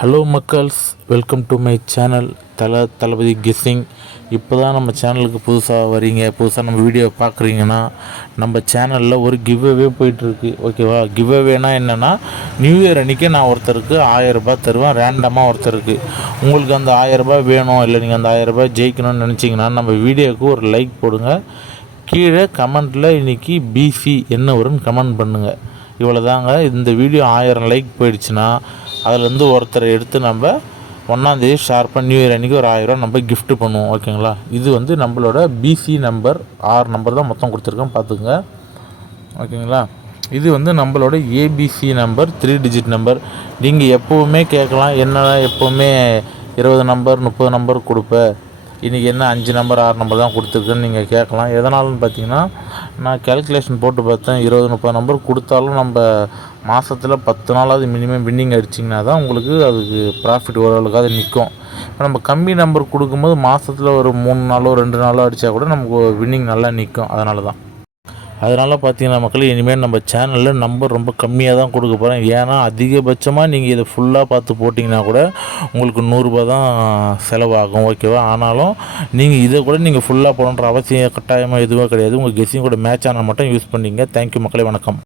Hello மக்கள்ஸ், welcome to my channel Thalapathy guessing. இப்போ தான் நம்ம சேனலுக்கு புதுசாக நம்ம வீடியோ பார்க்குறீங்கன்னா நம்ம சேனலில் ஒரு கிவ்அவே போயிட்டுருக்கு. ஓகேவா? கிவ்அவேனா என்னென்னா, நியூ இயர் அன்றைக்கி நான் ஒருத்தருக்கு 1000 ரூபாய் தருவேன் ரேண்டமாக ஒருத்தருக்கு. உங்களுக்கு அந்த 1000 ரூபாய் வேணும், இல்லை நீங்கள் அந்த 1000 ரூபாய் ஜெயிக்கணும்னு நினச்சிங்கன்னா நம்ம வீடியோவுக்கு ஒரு லைக் போடுங்க. கீழே கமெண்ட்டில் இன்றைக்கி பிசி என்ன வரும்னு கமெண்ட் பண்ணுங்கள். இவ்வளோ தாங்க. இந்த வீடியோ 1000 லைக் போயிடுச்சுன்னா அதிலேருந்து ஒருத்தரை எடுத்து நம்ம 1 ஷார்ப்பாக நியூ இயர் அன்றைக்கி ஒரு 1000 ரூபா நம்ம கிஃப்ட் பண்ணுவோம். ஓகேங்களா? இது வந்து நம்மளோட பிசி நம்பர் 6 நம்பர் தான் மொத்தம் கொடுத்துருக்கோம், பார்த்துக்குங்க. ஓகேங்களா? இது வந்து நம்மளோட ஏபிசி நம்பர், 3 டிஜிட் நம்பர். நீங்கள் எப்போவுமே கேட்கலாம், என்ன எப்போவுமே 20 நம்பர் 30 நம்பர் கொடுப்பேன், இன்றைக்கி என்ன 5 நம்பர் 6 நம்பர் தான் கொடுத்துருக்குன்னு நீங்கள் கேட்கலாம். எதனாலன்னு பார்த்தீங்கன்னா, நான் கேல்குலேஷன் போட்டு பார்த்தேன். 20-30 நம்பர் கொடுத்தாலும் நம்ம மாதத்தில் 10 நாளாவது மினிமம் வின்னிங் அடிச்சிங்கன்னா தான் உங்களுக்கு அதுக்கு ப்ராஃபிட் ஓரளவுக்காவது நிற்கும். இப்போ நம்ம கம்மி நம்பர் கொடுக்கும்போது மாதத்தில் ஒரு 3 நாளோ 2 நாளோ அடித்தா கூட நமக்கு வின்னிங் நல்லா நிற்கும். அதனால் பார்த்தீங்கன்னா மக்கள், இனிமேல் நம்ம சேனலில் நம்பர் ரொம்ப கம்மியாக தான் கொடுக்க போகிறேன். ஏன்னா அதிகபட்சமாக நீங்கள் இதை ஃபுல்லாக பார்த்து போட்டிங்கன்னா கூட உங்களுக்கு 100 ரூபா தான் செலவாகும். ஓகேவா? ஆனாலும் நீங்கள் இதை கூட நீங்கள் ஃபுல்லாக போடணுன்ற அவசியம் கட்டாயமாக எதுவும் கிடையாது. உங்கள் கெஸ்ஸிங் கூட மேட்ச் ஆனால் மட்டும் யூஸ் பண்ணிங்க. தேங்க்யூ மக்களே, வணக்கம்.